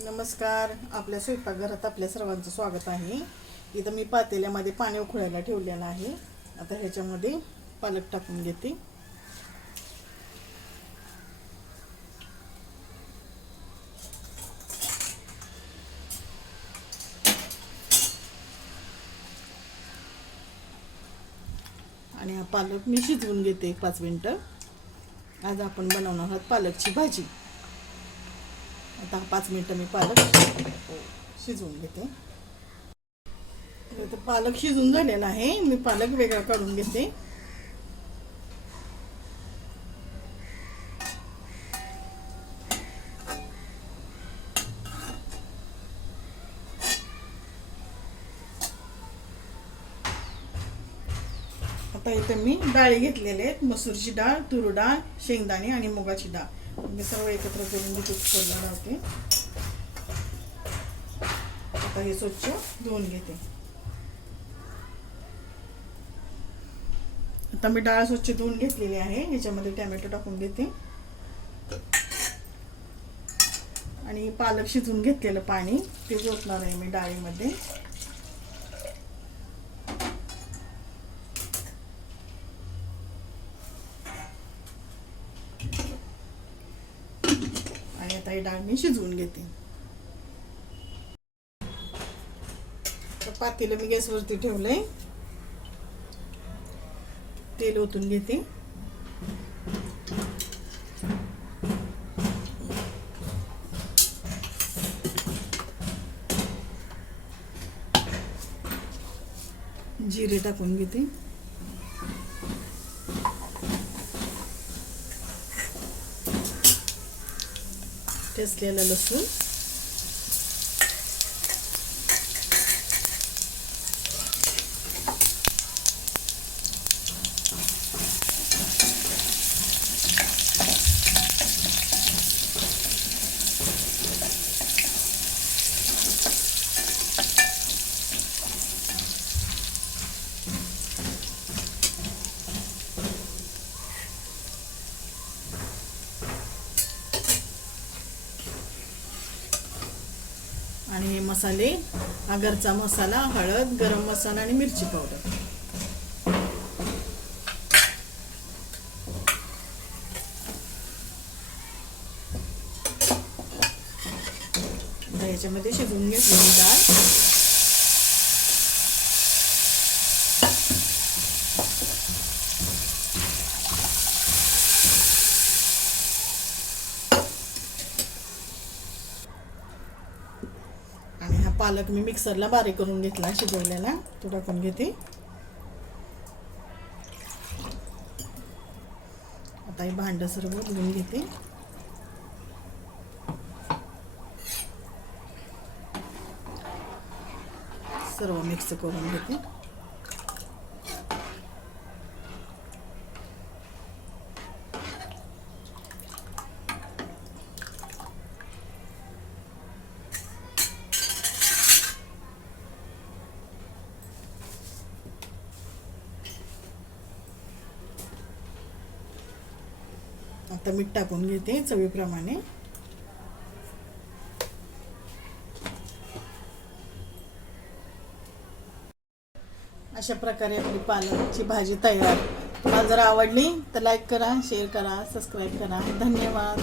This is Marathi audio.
नमस्कार. आपल्या स्वयंपाकघरात आपल्या सर्वांचं स्वागत आहे. इथं मी पातेल्यामध्ये पाणी उकळायला ठेवलेलं आहे. आता ह्याच्यामध्ये पालक टाकून घेते. आणि हा पालक मी शिजवून घेते एक पाच मिनटं. आज आपण बनवणार आहोत पालकची भाजी. आता पाच मिनटं मी पालक शिजवून घेते. तर पालक शिजून झालेला आहे. मी पालक वेगळा काढून घेते. आता इथे मी डाळी घेतलेले आहेत. मसूरची डाळ तूर डाळ शेंगदाणे आणि मुगाची डाळ. मी सर्व एकत्र करून मी कुकरला लावते. आता हे स्वच्छ धुवून घेते. आता मी डाळ स्वच्छ धुवून घेतलेली आहे. याच्यामध्ये टॅमॅटो टाकून घेते आणि पालक शिजून घेतलेलं पाणी ते झोपणार आहे मी डाळीमध्ये. ही डाळ मी शिजवून घेते. तर पातेलं मी गॅसवरती ठेवलंय. तेल ओतून घेते. जिरे टाकून घेते. fesleğen alasın. आणि हे मसाले आगरचा मसाला हळद गरम मसाला आणि मिरची पावडर याच्यामध्ये शिजवून घेतलेली डाळ. पालक मी मिक्सरला बारीक करून घेतला शिजवलेला. तो टाकून घेते. आता हे भांड सर्व धुवून घेते. सर्व मिक्स करून घेते. आता मीठ टाकून घेते चवीप्रमाणे. अशा प्रकारे आपली पालकची भाजी तयार. तुम्हाला जर आवडली तर लाईक करा शेअर करा सबस्क्राईब करा. धन्यवाद.